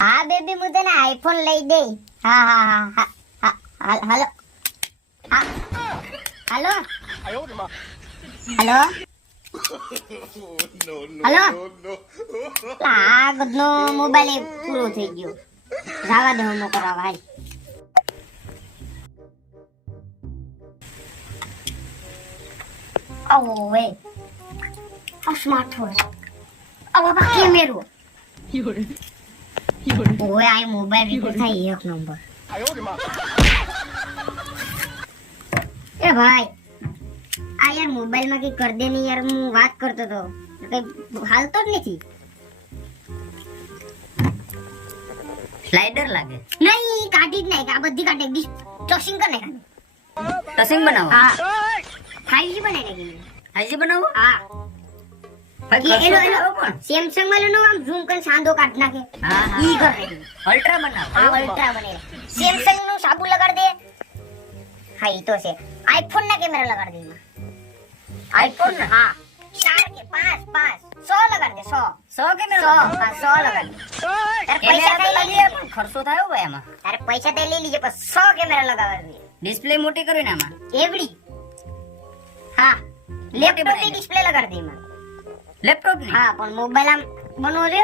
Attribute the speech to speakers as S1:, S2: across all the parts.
S1: હા બેબી હું તને આઈફોન લઈ દે હા હા હા હા હાલ- હાલો. હાલો. હાલો. આ બધો મોબાઈલ પૂરો થઈ ગયો. જવા દે હું કરવા ભાઈ આ બાબા કેમેરો. ઓય આ મોબાઈલ રિપેર થાય એક નંબર એ ભાઈ આ યાર મોબાઈલમાં કઈ કર દે ને યાર હું વાત કરતો તો કઈ હાલતો જ નથી
S2: સ્લાઇડર લાગે
S1: નહીં કાઢી જ નાખ આ બધી કાઢી ડિશ ટોસિંગ કરી નાખ
S2: ટસિંગ બનાવો
S1: હા ફાઈવ બનાવી નાખી
S2: હાજી બનાવો
S1: હા
S2: ભાઈ
S1: એનો એનો
S2: થયો
S1: સેમસંગ વાળો નો આમ ઝૂમ કરીને સાંધો કાઢી નાખે.
S2: હા
S1: ઈ કરે
S2: અલ્ટ્રા બનાવો.
S1: આ અલ્ટ્રા બને સેમસંગનું સાબુ લગાડ દે. હા ઈ તો છે. આઈફોન ના કેમેરા લગાડ દે
S2: આઈફોન
S1: હા. ચાર કે પાંચ પાંચ. સો લગાડ દે સો.
S2: સો
S1: સો હા સો લગાડ દે. તારે પૈસા
S2: કેમેરા તો
S1: કઈ લઈ
S2: લાગીએ પણ ખર્ચો થયો ભાઈ આમાં.
S1: તારે પૈસા તો લઈ લીજે પણ સો કેમેરા લગાવવા દે
S2: ડિસ્પ્લે મોટી કરવી ને આમાં.
S1: એવડી? હા.
S2: લેપટોપની
S1: ડિસ્પ્લે લગાડ દે એમાં.
S2: લેપટોપની
S1: હા પણ મોબાઈલ આમ બનવો છે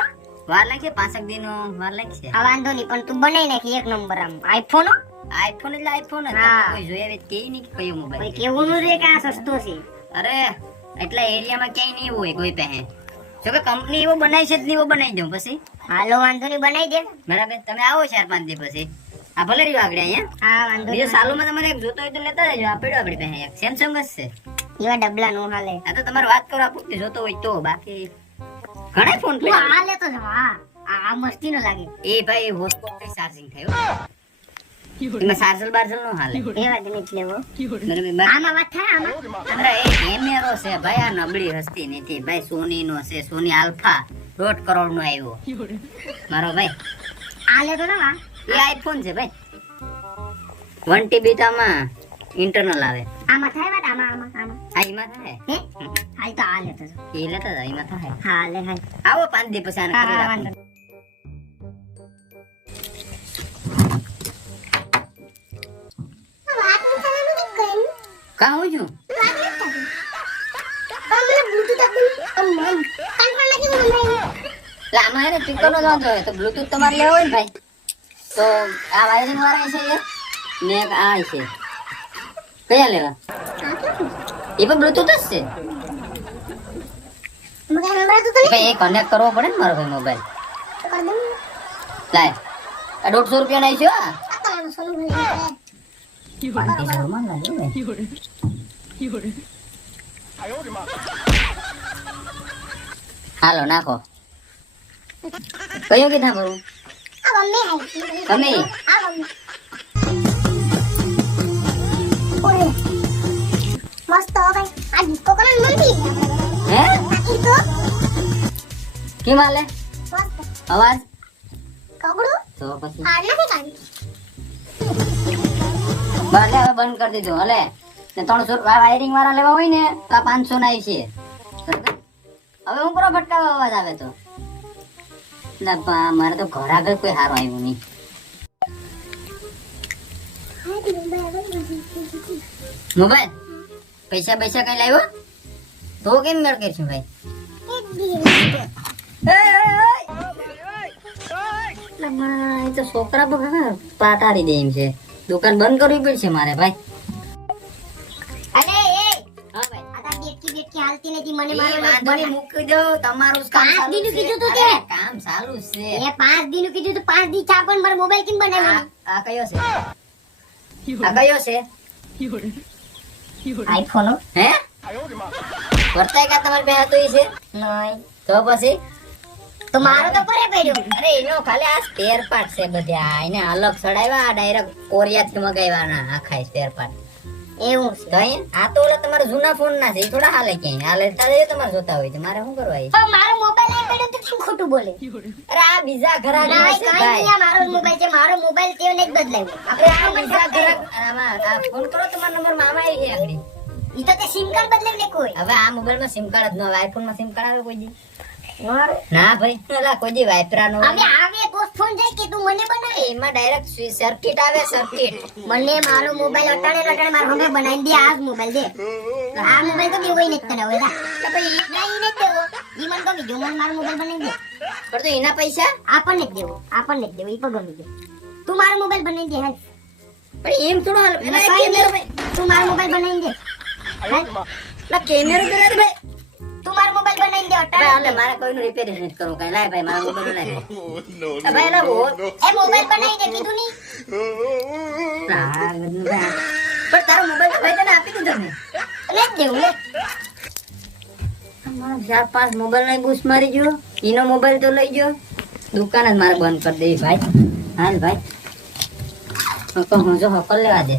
S2: વાર લાગશે પાંચક દિન વાર લાગશે
S1: આ વાંધો નહીં પણ તું બનાવી નાખી એક નંબર આમ. આઈફોન
S2: આઈફોન એટલે આઈફોન
S1: હા.
S2: કોઈ જોઈએ કે નહીં કે કયો મોબાઈલ
S1: કેવું નું રે કે આ સસ્તો છે?
S2: અરે એટલા એરિયામાં ક્યાંય નહીં હોય કોઈ પાસે. જો કે કંપની એવો બનાવી છે એવો બનાવી દઉં પછી.
S1: હાલો વાંધો નહીં બનાવી દે.
S2: બરાબર તમે આવો ચાર પાંચ દિવસ પછી. આ ભલે રહ્યું આગળ અહીંયા.
S1: હા વાંધો
S2: બીજો સાલોમાં તમારે એક જોતો હોય તો લેતા જજો. આ પડ્યો આપણી પાસે એક. સેમસંગ જ છે.
S1: એવા ડબલા નો હાલે.
S2: આ તો તમારી વાત કરવા પૂરતી જોતો હોય તો બાકી ઘણા ફોન પે
S1: આ લેતો જાવ હા. આ મસ્તી નો લાગે.
S2: એ ભાઈ હોટસ્પોટથી ચાર્જિંગ થયો એમાં ચાર્જર બાર્જર નો હાલે.
S1: એવા જ નથી લેવો આમાં વાત થાય આમાં?
S2: અરે એ કેમેરો છે ભાઈ આ નબળી હસ્તી નથી. ભાઈ સોની નો છે સોની આલ્ફા દોઢ કરોડ નો આવ્યો મારો ભાઈ.
S1: આ લેતો ના
S2: એ આઈફોન છે ભાઈ. વન ટીબી ઇન્ટરનલ આવે.
S1: આમાં થાય વાત? આમાં આમાં આમાં.
S2: હા એમાં થાય.
S1: હે? હાલ તો આ લેતો જાવ
S2: એ લેતો હતા એમાં થાય.
S1: હા લે હાલ.
S2: આવો પાંચ દી પછી આને કરી રાખું.
S1: વાંધો
S2: હું છું? એને વાંધો હોય તો બ્લુટૂથ તમારે લેવો હોય ને ભાઈ? તો આ વાયરિંગ વાળા છે ને આ છે. કયા લેવા એ પણ બ્લુટૂથ જ છે ભાઈ એ કનેક્ટ કરવો પડે ને મારો ભાઈ મોબાઈલ લાય આ દોઢસો રૂપિયા નાઈ છે હાલો નાખો કયો કીધા ભરું તમે
S1: મસ્ત હો ભાઈ આ ડિસ્કો કરન મંદી
S2: હે?
S1: ઈ તો
S2: કેમ હાલે? અવાજ?
S1: કગડું
S2: તો પછી?
S1: આ નથી કાઢી.
S2: ભલે હવે બંધ કરી દીધું હલે. ને ત્રણસો રૂપિયા વાયરિંગ વાળા લેવા હોય ને તો આ પાંચસો ના છે હવે હું પૂરો ભટકાવો અવાજ આવે તો. ના બા, મારે તો ઘર આગળ કોઈ સારું આવ્યું નહીં. મોબાઈલ? પૈસા પૈસા કઈ લાવ્યો? તો કેમ મેળ કરશું ભાઈ? તો છોકરા પાટાડી દે એમ છે. દુકાન બંધ કરવી પડશે મારે ભાઈ.
S1: અરે એ!
S2: હા ભાઈ.
S1: આ તાર બેટકી બેટકી હાલતી નથી મને
S2: એ
S1: મારો
S2: વાંધો નહીં, મૂકી દો તમારું જ કામ
S1: પાંચ
S2: ચાલુ
S1: દીનું
S2: છે.
S1: કીધું તું
S2: કામ ચાલુ છે.
S1: પાંચ દિન કીધું તો પાંચ દી ચા પણ મારો મોબાઈલ કેમ
S2: આ
S1: બનાવ્યો
S2: કયો છે? આ કયો છે?
S1: આઈફોન
S2: હે? વર્તાય કા તમારી પાસે હતો ઈ છે?
S1: નહીં.
S2: તો પછી?
S1: તો મારો તો પરે પડ્યો.
S2: અરે, એનો ખાલી આ સ્પેર પાર્ટ છે બધા એને અલગ સડાવ્યા ડાયરેક્ટ કોરિયા થી મગાવ્યા આખા સ્પેર પાર્ટ
S1: એવું છે.
S2: તો આ તો ઓલા તમારા જૂના ફોન ના છે એ થોડા હાલે ક્યાંય? હાલે તારે એ તમારે જોતા હોય મારે શું કરવા એ?
S1: મારો મોબાઈલ અહીં પડ્યો તો શું ખોટું બોલે?
S2: અરે આ બીજા ઘરાક
S1: ના,
S2: છે ભાઈ.
S1: આ મારો મોબાઈલ છે. મારો મોબાઈલ તેઓને જ બદલાવ્યો.
S2: આપણે આ બીજા ઘરાક આ ફોન કરો તમારો નંબર મામા આવી ગયા આગળ.
S1: ઈ તો તે સિમ કાર્ડ બદલાવી લે કોઈ
S2: હવે આ મોબાઈલમાં સિમ કાર્ડ જ ન આવે આઈફોનમાં સિમ કાર્ડ આવે કોઈ દી? ના ભાઈ અલા કોઈ દી વાપરા નો
S1: આવે તો ફોન જાય કે તું મને બનાવે?
S2: એમાં ડાયરેક્ટ સર્કિટ આવે સર્કિટ
S1: મને મારો મોબાઈલ અટાણે અટાણે મારો હમે બનાવી દે આ મોબાઈલ દે. આ મોબાઈલ તો દેવો નથી તને હવે તો ભાઈ ઈ ના દેવો. ઈ મને ગમી ગયો મને મારો મોબાઈલ બનાવી દે.
S2: પણ તો એના પૈસા?
S1: આપણને જ દેવો આપણને જ દેવો ઈ પણ ગમી ગયો તું મારો મોબાઈલ બનાવી દે હાલ.
S2: પણ એમ થોડો હાલ
S1: નહીં. તું મારો મોબાઈલ બનાવી દે.
S2: કેમેરો કરે ભાઈ.
S1: તું મારો મોબાઈલ બનાવી દે અટાણે
S2: હાલે મારે કોઈનું રિપેર નથી કરવું કઈ લાય ભાઈ મારો મોબાઈલ લાય આ ભાઈ એલા
S1: એ મોબાઈલ બનાવી દે કીધું નહીં.
S2: ના, ગંદુ ભાઈ. પણ તારો મોબાઈલ ભાઈ તને આપી દીધો મેં
S1: લે દેવું લે.
S2: મારો ચાર પાંચ મોબાઈલ નહીં બુશ મારી ગયો. એનો મોબાઈલ તો લઈ ગયો. દુકાન જ મારે બંધ કરી દે ભાઈ. હાલ ભાઈ. તો હું જો હકલ લેવા દે.